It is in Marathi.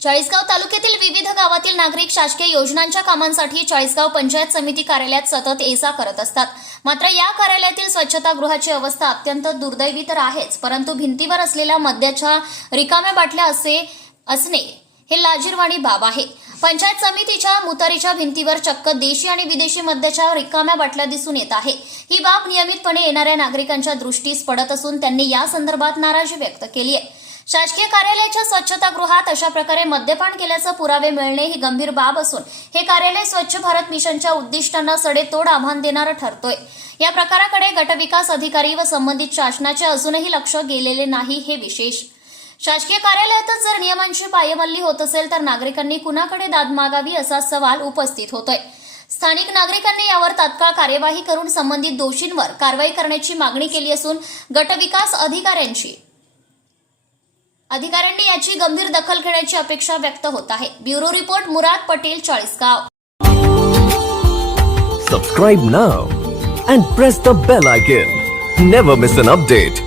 चाळीसगाव तालुक्यातील विविध गावातील नागरिक शासकीय योजनांच्या कामांसाठी चाळीसगाव पंचायत समिती कार्यालयात सतत एसा करत असतात. मात्र या कार्यालयातील स्वच्छतागृहाची अवस्था अत्यंत दुर्दैवी तर आहेच परंतु भिंतीवर असलेल्या मद्याच्या रिकाम्या बाटल्या असे असणे हे लाजीरवाणी बाब आहे. पंचायत समितीच्या मुतारीच्या भिंतीवर चक्क देशी आणि विदेशी मद्याच्या रिकाम्या बाटल्या दिसून येत आहे. ही बाब नियमितपणे येणाऱ्या नागरिकांच्या दृष्टीस पडत असून त्यांनी या संदर्भात नाराजी व्यक्त केली आहे. शासकीय कार्यालयाच्या स्वच्छतागृहात अशा प्रकारे मद्यपान केल्याचं पुरावे मिळणे ही गंभीर बाब असून हे कार्यालय स्वच्छ भारत मिशनच्या उद्दिष्टांना सडेतोड आव्हान देणारं ठरतोय. या प्रकाराकडे गटविकास अधिकारी व संबंधित शासनाचे अजूनही लक्ष गेलेले नाही हे विशेष. शासकीय कार्यालयातच जर नियमांची पायमल्ली होत असेल तर नागरिकांनी कुणाकडे दाद मागावी असा सवाल उपस्थित होतोय. स्थानिक नागरिकांनी यावर तात्काळ कार्यवाही करून संबंधित दोषींवर कारवाई करण्याची मागणी केली असून गटविकास अधिकाऱ्यांची अधिकाऱ्यांनी याची गंभीर दखल घेण्याची अपेक्षा व्यक्त होत आहे. Bureau report Murad Patel Chalisgaon. Subscribe now and press the bell icon never miss an update